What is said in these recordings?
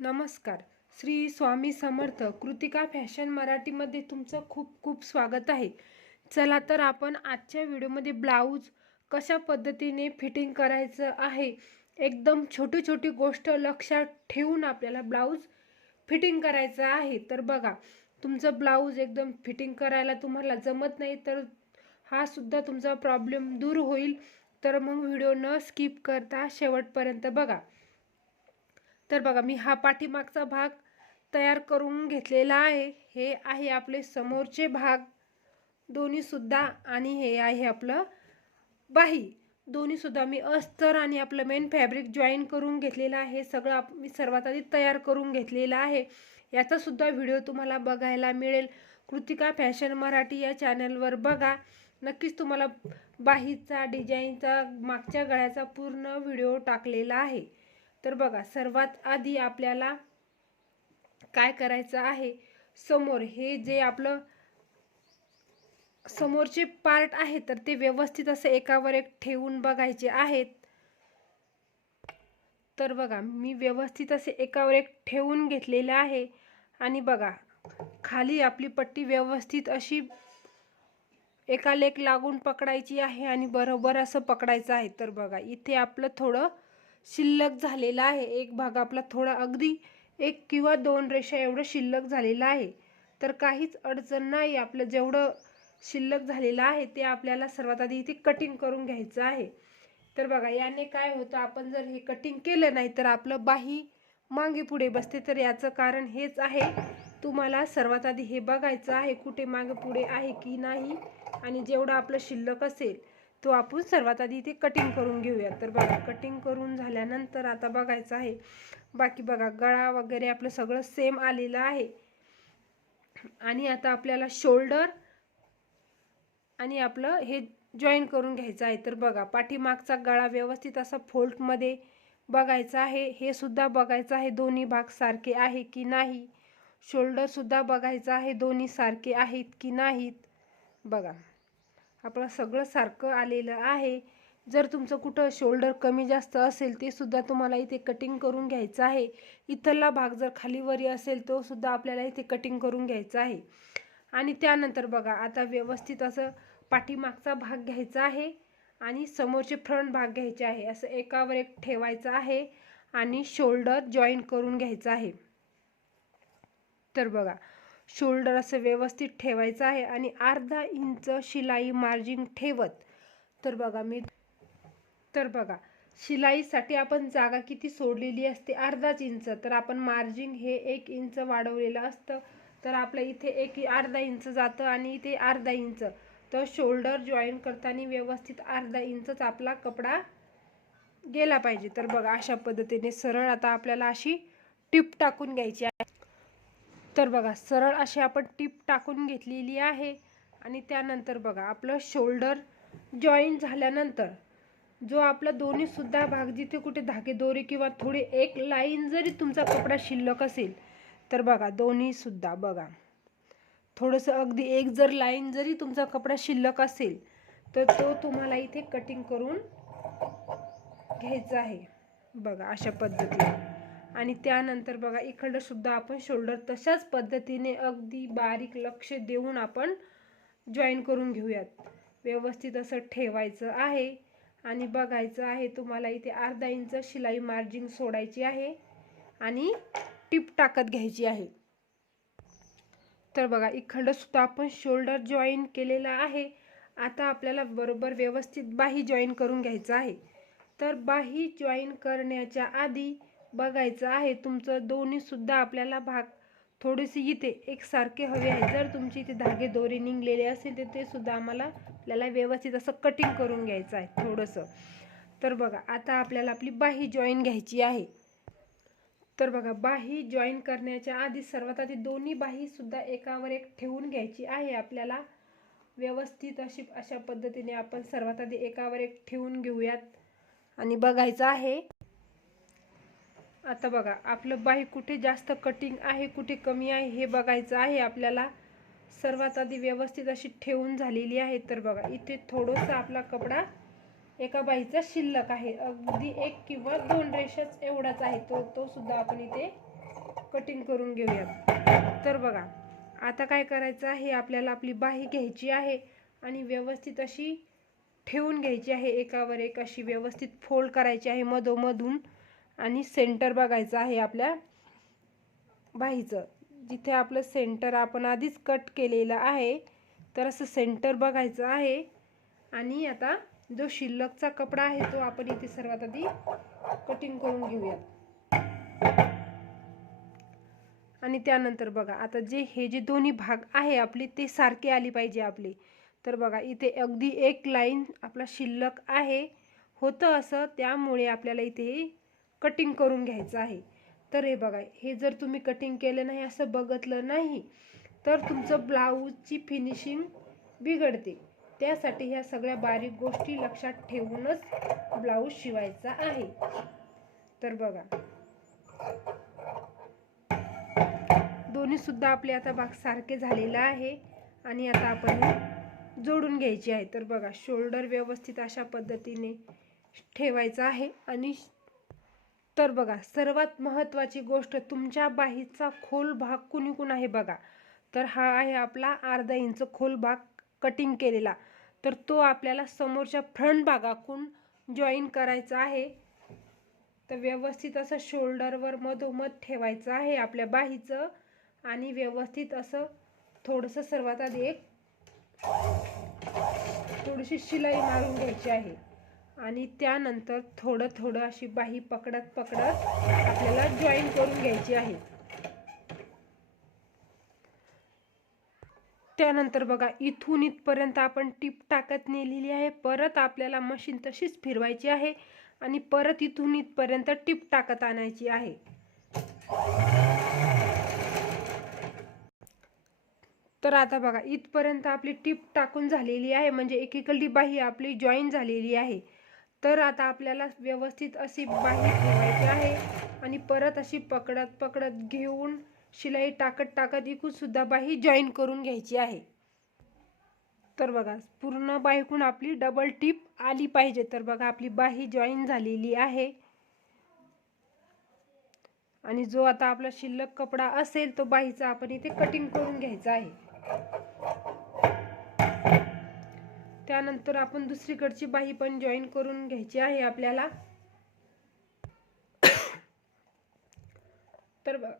नमस्कार. श्री स्वामी समर्थ कृतिका फॅशन मराठीमध्ये तुमचं खूप खूप स्वागत आहे. चला तर आपण आजच्या व्हिडिओमध्ये ब्लाऊज कशा पद्धतीने फिटिंग करायचं आहे? एकदम छोटी छोटी गोष्ट लक्षात ठेवून आपल्याला ब्लाऊज फिटिंग करायचं आहे. तर बघा तुमचं ब्लाऊज एकदम फिटिंग करायला तुम्हाला जमत नाही तर हा सुद्धा तुमचा प्रॉब्लेम दूर होईल. तर मग व्हिडिओ न स्किप करता शेवटपर्यंत बघा. तर बघा मी हा पाठीमागचा भाग तयार करून घेतलेला आहे. हे आहे आपले समोरचे भाग. दोन्हीसुद्धा आणि हे आहे आपलं बाही. दोन्हीसुद्धा मी अस्तर आणि आपलं मेन फॅब्रिक जॉईन करून घेतलेलं आहे. सगळं आप मी सर्वात आधी तयार करून घेतलेलं आहे. याचासुद्धा व्हिडिओ तुम्हाला बघायला मिळेल. कृतिका फॅशन मराठी या चॅनलवर बघा. नक्कीच तुम्हाला बाहीचा डिझाईनचा मागच्या गळ्याचा पूर्ण व्हिडिओ टाकलेला आहे. तर बघा सर्वात आधी आपल्याला काय करायचं आहे? समोर हे जे आपलं समोरचे पार्ट आहे तर ते व्यवस्थित असं एकावर एक ठेवून बघायचे आहेत. तर बघा मी व्यवस्थित असे एकावर एक ठेवून घेतलेले आहे. आणि बघा खाली आपली पट्टी व्यवस्थित अशी एका लेख लागून पकडायची आहे आणि बरोबर असं पकडायचं आहे. तर बघा इथे आपलं थोडं शिल्लक झालेला आहे. एक भाग आपला थोडा अगदी एक किंवा दोन रेषा एवढं शिल्लक झालेलं आहे. तर काहीच अडचण नाही. आपलं जेवढं शिल्लक झालेलं आहे ते आपल्याला सर्वात आधी इथे कटिंग करून घ्यायचं आहे. तर बघा याने काय होतं? आपण जर हे कटिंग केलं नाही तर आपलं बाही मागे पुढे बसते. तर याचं कारण हेच आहे. तुम्हाला सर्वात आधी हे बघायचं आहे कुठे मागे पुढे आहे की नाही? आणि जेवढं आपलं शिल्लक असेल तो आपण सर्वात आधी इथे कटिंग करून घेऊया तर बघा कटिंग करून झाल्यानंतर आता बघायचं आहे. बाकी बघा गळा वगैरे आपलं सगळं सेम आलेलं आहे. आणि आता आपल्याला शोल्डर आणि आपलं हे जॉईन करून घ्यायचं आहे. तर बघा पाठीमागचा गळा व्यवस्थित असा फोल्टमध्ये बघायचा आहे. हे सुद्धा बघायचं आहे दोन्ही भाग सारखे आहे की नाही? शोल्डरसुद्धा बघायचं आहे दोन्ही सारखे आहेत की नाहीत? बघा. आपलं सगळं सारखं आलेलं आहे. जर तुमचं कुठं शोल्डर कमी जास्त असेल ते सुद्धा तुम्हाला इथे कटिंग करून घ्यायचं आहे. इथला भाग जर खालीवरी असेल तो सुद्धा आपल्याला इथे कटिंग करून घ्यायचा आहे. आणि त्यानंतर बघा आता व्यवस्थित असं पाठीमागचा भाग घ्यायचा आहे आणि समोरचे फ्रंट भाग घ्यायचे आहे. असं एकावर एक ठेवायचं आहे आणि शोल्डर जॉईन करून घ्यायचं आहे. तर बघा शोल्डर असं व्यवस्थित ठेवायचं आहे आणि अर्धा इंच शिलाई मार्जिन ठेवत. तर बघा मी तर बघा शिलाईसाठी आपण जागा किती सोडलेली असते? अर्धाच इंच. तर आपण मार्जिन हे एक इंच वाढवलेलं असतं. तर आपल्या इथे एक अर्धा इंच जातं आणि इथे अर्धा इंच. तर शोल्डर जॉईन करताना व्यवस्थित अर्धा इंचच आपला कपडा गेला पाहिजे. तर बघा अशा पद्धतीने सरळ आता आपल्याला अशी टिप टाकून घ्यायची आहे. तर बघा सरळ अशी आपण टिप टाकून घेतलेली आहे. आणि त्यानंतर बघा आपलं शोल्डर जॉईन झाल्यानंतर जो आपला दोन्हीसुद्धा भाग जिथे कुठे धागे दोरे किंवा थोडी एक लाईन जरी तुमचा कपडा शिल्लक असेल तर बघा दोन्हीसुद्धा बघा. थोडंसं अगदी एक जर लाईन जरी तुमचा कपडा शिल्लक असेल तर तो तुम्हाला इथे कटिंग करून घ्यायचा आहे. बघा अशा पद्धतीने. आणि त्यानंतर बघा इकडं सुद्धा आपण शोल्डर तशाच पद्धतीने अगदी बारीक लक्ष देऊन आपण जॉईन करून घेऊयात. व्यवस्थित असं ठेवायचं आहे. आणि बघायचं आहे तुम्हाला इथे अर्धा इंच शिलाई मार्जिन सोडायची आहे आणि टिप टाकत घ्यायची आहे. तर बघा इकडं सुद्धा आपण शोल्डर जॉईन केलेला आहे. आता आपल्याला बरोबर व्यवस्थित बाही जॉईन करून घ्यायचं आहे. तर बाही जॉईन करण्याच्या आधी बघायचं आहे. तुमचं दोन्हीसुद्धा आपल्याला भाग थोडेसे इथे एकसारखे हवे आहे. जर तुमची इथे धागे दोरे निघलेले असेल तर ते सुद्धा आम्हाला आपल्याला व्यवस्थित असं कटिंग करून घ्यायचं आहे थोडंसं. तर बघा आता आपल्याला आपली बाही जॉईन घ्यायची आहे. तर बघा बाही जॉईन करण्याच्या आधी सर्वात आधी दोन्ही बाहीसुद्धा एकावर एक ठेवून घ्यायची आहे. आपल्याला व्यवस्थित अशी अशा पद्धतीने आपण सर्वात आधी एकावर एक ठेवून घेऊयात. आणि बघायचं आहे आता बघा आपलं बाही कुठे जास्त कटिंग आहे कुठे कमी आहे हे बघायचं आहे. आपल्याला सर्वात आधी व्यवस्थित अशी ठेवून झालेली आहे. तर बघा इथे थोडंसं आपला कपडा एका बाईचा शिल्लक आहे. अगदी एक किंवा दोन रेषाच एवढाच आहे. तो तो सुद्धा आपण इथे कटिंग करून घेऊयात. तर बघा आता काय करायचं आहे? आपल्याला आपली बाही घ्यायची आहे आणि व्यवस्थित अशी ठेवून घ्यायची आहे. एकावर एक अशी व्यवस्थित फोल्ड करायची आहे मधोमधून. आणि सेंटर बघायचं आहे आपल्या बाहीचं जिथे आपलं सेंटर आपण आधीच कट केलेलं आहे तर असं सेंटर बघायचं आहे. आणि आता जो शिल्लकचा कपडा आहे तो आपण इथे सर्वात आधी कटिंग करून घेऊयात. आणि त्यानंतर बघा आता जे हे जे दोन्ही भाग आहे आपले ते सारखे आली पाहिजे आपले. तर बघा इथे अगदी एक लाईन आपला शिल्लक आहे. होतं असं त्यामुळे आपल्याला इथे कटिंग करून घ्यायचं आहे. तर हे बघा हे जर तुम्ही कटिंग केलं नाही असं बघितलं नाही तर तुमचं ब्लाऊजची फिनिशिंग बिघडते. त्यासाठी ह्या सगळ्या बारीक गोष्टी लक्षात ठेवूनच ब्लाऊज शिवायचा आहे. तर बघा. दोन्ही सुद्धा आपले आता भाग सारखे झालेलं आहे आणि आता आपण जोडून घ्यायची आहे. तर बघा शोल्डर व्यवस्थित अशा पद्धतीने ठेवायचं आहे आणि तर बघा सर्वात महत्त्वाची गोष्ट तुमच्या बाहीचा खोल भाग कुणीकूण आहे बघा. तर हा आहे आपला अर्धा इंच खोल भाग कटिंग केलेला. तर तो आपल्याला समोरच्या फ्रंट भागाकून जॉईन करायचा आहे. तर व्यवस्थित असं शोल्डरवर मधोमध ठेवायचं आहे आपल्या बाहीचं. आणि व्यवस्थित असं थोडंसं सर्वात आधी एक थोडीशी शिलाई मारून घ्यायची आहे. आणि त्यानंतर थोडं थोडं अशी बाही पकडत पकडत आपल्याला जॉईन करून घ्यायची आहे. त्यानंतर बघा इथून इथपर्यंत आपण टीप टाकत नेलेली आहे. परत आपल्याला मशीन तशीच फिरवायची आहे आणि परत इथून इथपर्यंत टीप टाकत आणायची आहे. तर आता बघा इथपर्यंत आपली टीप टाकून झालेली आहे. म्हणजे एकीकडली बाही आपली जॉईन झालेली आहे. तर आता आपल्याला व्यवस्थित अशी बाही ठेवायची आहे. आणि परत अशी पकडत पकडत घेऊन शिलाई टाकत टाकत इकून सुद्धा बाही जॉईन करून घ्यायची आहे. तर बघा पूर्ण बाहीकून आपली डबल टिप आली पाहिजे. तर बघा आपली बाही जॉईन झालेली आहे. आणि जो आता आपला शिल्लक कपडा असेल तो बाहीचा आपण इथे कटिंग करून घ्यायचा आहे. त्यानंतर आपण दुसरीकडची बाही पण जॉईन करून घ्यायची आहे आपल्याला. तर बघा.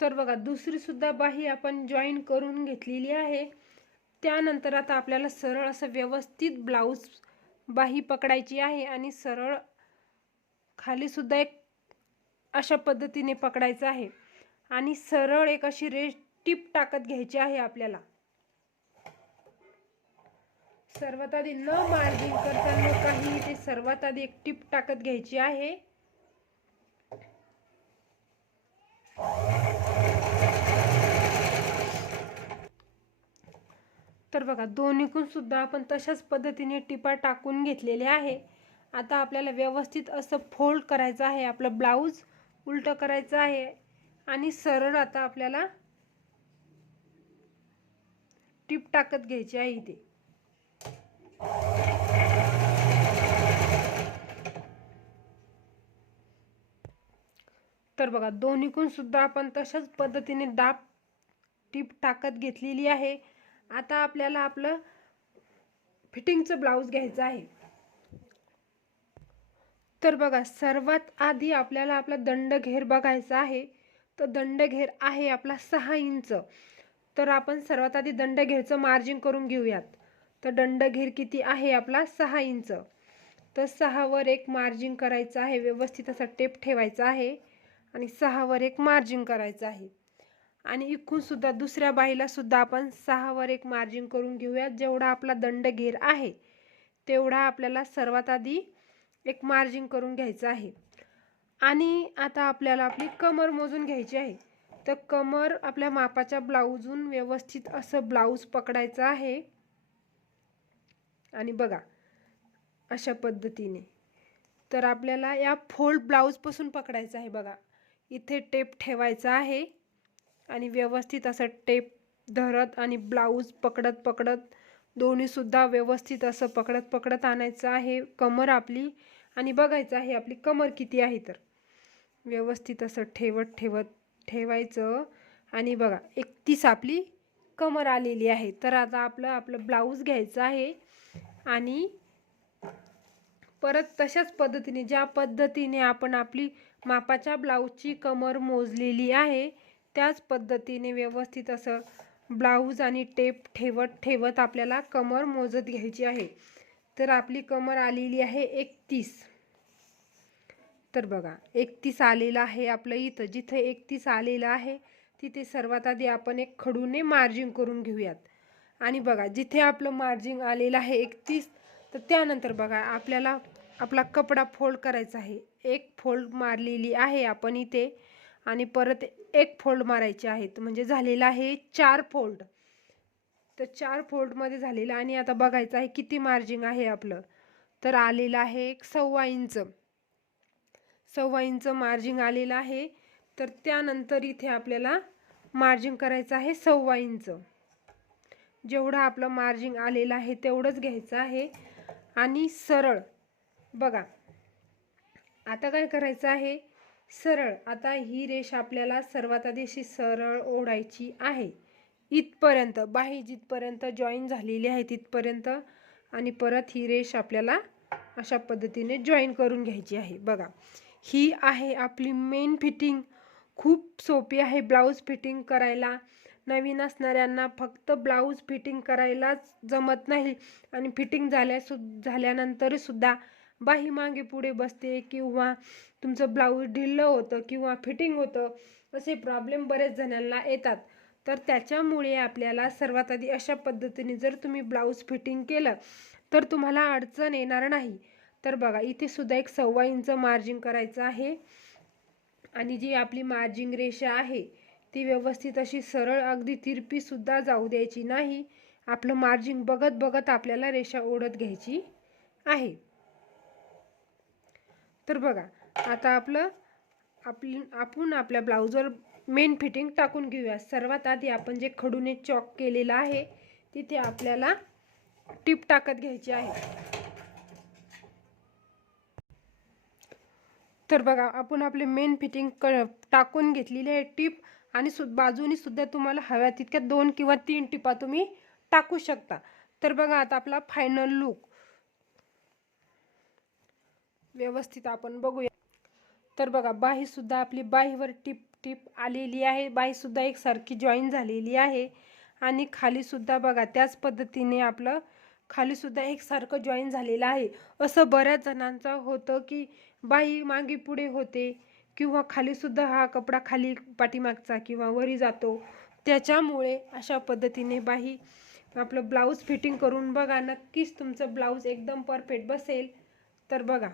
तर बघा दुसरीसुद्धा बाही आपण जॉईन करून घेतलेली आहे. त्यानंतर आता आपल्याला सरळ असं व्यवस्थित ब्लाऊज बाही पकडायची आहे आणि सरळ खालीसुद्धा एक अशा पद्धतीने पकडायचं आहे. आणि सरळ एक अशी रेष टीप टाकत घ्यायची आहे आपल्याला. सर्वात आधी न मार्जिन करताना काही ते सर्वात आधी एक टिप टाकत घ्यायची आहे. तर बघा दोन्हीकून सुद्धा आपण तशाच पद्धतीने टिपा टाकून घेतलेले आहे. आता आपल्याला व्यवस्थित असं फोल्ड करायचं आहे आपलं ब्लाऊज उलटं करायचं आहे आणि सरळ आता आपल्याला टिप टाकत घ्यायची आहे इथे. तर बघा दोन्हीकून सुद्धा आपण तशाच पद्धतीने दाब टीप टाकत घेतलेली आहे. आता आपल्याला आपलं फिटिंगचं ब्लाऊज घ्यायचं आहे. तर बघा सर्वात आधी आपल्याला आपला दंडघेर बघायचा आहे. तर दंडघेर आहे आपला सहा इंच. तर आपण सर्वात आधी दंडघेरचं मार्जिन करून घेऊयात. तर दंडघेर किती आहे आपला? सहा इंच. तर सहावर एक मार्जिन करायचं आहे. व्यवस्थित असा टेप ठेवायचा आहे. आणि सहावर एक मार्जिन करायचं आहे. आणि इकूनसुद्धा दुसऱ्या बाईलासुद्धा आपण सहावर एक मार्जिन करून घेऊयात. जेवढा आपला दंडघेर आहे तेवढा आपल्याला सर्वात आधी एक मार्जिन करून घ्यायचं आहे. आणि आता आपल्याला आपली कमर मोजून घ्यायची आहे. तर कमर आपल्या मापाच्या ब्लाऊजून व्यवस्थित असं ब्लाऊज पकडायचं आहे. आणि बघा अशा पद्धतीने. तर आपल्याला या फोल्ड ब्लाऊजपासून पकडायचं आहे बघा. इथे टेप ठेवायचा आहे आणि व्यवस्थित असं टेप धरत आणि ब्लाऊज पकडत पकडत दोन्हीसुद्धा व्यवस्थित असं पकडत पकडत आणायचं आहे. कमर आपली आणि बघायचं आहे आपली कमर किती आहे तर. व्यवस्थित असं ठेवत ठेवत ठेवायचं आणि बघा एकतीस आपली कमर आलेली आहे. तर आता आपलं आपलं ब्लाऊज घ्यायचं आहे. आणि परत तशाच पद्धतीने ज्या पद्धतीने आपण आपली मापाच्या ब्लाऊजची कमर मोजलेली आहे त्याच पद्धतीने व्यवस्थित असं ब्लाऊज आणि टेप ठेवत ठेवत आपल्याला कमर मोजत घ्यायची आहे. तर आपली कमर आलेली आहे एकतीस. तर बघा एकतीस आलेलं आहे आपलं इथं. जिथं एकतीस आलेलं आहे तिथे सर्वात आधी आपण एक खडूने मार्जिन करून घेऊयात. आणि बघा जिथे आपलं मार्जिंग आलेलं आहे एकतीस तर त्यानंतर बघा आपल्याला आपला कपडा फोल्ड करायचा आहे. एक फोल्ड मारलेली आहे आपण इथे आणि परत एक फोल्ड मारायचे आहेत म्हणजे झालेला आहे चार फोल्ड तर चार फोल्डमध्ये झालेलं आणि आता बघायचं आहे किती मार्जिंग आहे आपलं. तर आलेलं आहे एक सव्वा इंच. सव्वा इंच मार्जिंग आलेलं आहे. तर त्यानंतर इथे आपल्याला मार्जिंग करायचं आहे सव्वा इंच. जेवढं आपलं मार्जिन आलेलं आहे तेवढंच घ्यायचं आहे. आणि सरळ. बघा. आता काय करायचं आहे? सरळ. आता ही रेष आपल्याला सर्वात आधीशी सरळ ओढायची आहे. इथपर्यंत. बाही जिथपर्यंत जॉईन झालेली आहे तिथपर्यंत. आणि परत ही रेष आपल्याला अशा पद्धतीने जॉईन करून घ्यायची आहे. बघा. ही आहे आपली मेन फिटिंग खूप सोपी आहे ब्लाऊज फिटिंग करायला. नवीन असणाऱ्यांना फक्त ब्लाऊज फिटिंग करायलाच जमत नाही. आणि फिटिंग झाल्या सु झाल्यानंतर सुद्धा बाही मागे पुढे बसते किंवा तुमचं ब्लाऊज ढिल्लं होतं किंवा फिटिंग होतं असे प्रॉब्लेम बरेच जणांना येतात. तर त्याच्यामुळे आपल्याला सर्वात आधी अशा पद्धतीने जर तुम्ही ब्लाऊज फिटिंग केलं तर तुम्हाला अडचण येणार नाही. तर बघा इथे सुद्धा एक सव्वा इंच मार्जिंग करायचं आहे. आणि जी आपली मार्जिंग रेषा आहे ती व्यवस्थित अशी सरळ अगदी तिरपीसुद्धा जाऊ द्यायची नाही. आपलं मार्जिंग बघत बघत आपल्याला रेषा ओढत घ्यायची आहे. तर बघा आता आपलं आपली आपण आपल्या ब्लाऊजवर मेन फिटिंग टाकून घेऊया. सर्वात आधी आपण जे खडूने चॉक केलेलं आहे तिथे आपल्याला टिप टाकत घ्यायची आहे. तर बघा आपण आपले मेन फिटिंग क टाकून घेतलेली आहे टीप. आणि सु बाजूनी सुद्धा तुम्हाला हव्या तितक्या दोन किंवा तीन टिपा तुम्ही टाकू शकता. तर बघा आता आपला फायनल लुक व्यवस्थित आपण बघूया. तर बघा बाहीसुद्धा आपली बाहीवर टिप टिप आलेली आहे. बाहीसुद्धा एकसारखी जॉईन झालेली आहे. आणि खालीसुद्धा बघा त्याच पद्धतीने आपलं खालीसुद्धा एकसारखं जॉईन झालेलं आहे. असं बऱ्याच जणांचं होतं की बाही मागे पुढे होते. किंवा खालीसुद्धा हा कपडा खाली पाठीमागचा किंवा वरी जातो त्याच्यामुळे अशा पद्धतीने बाही आपलं ब्लाऊज फिटिंग करून बघा. नक्कीच तुमचं ब्लाऊज एकदम परफेक्ट बसेल. तर बघा.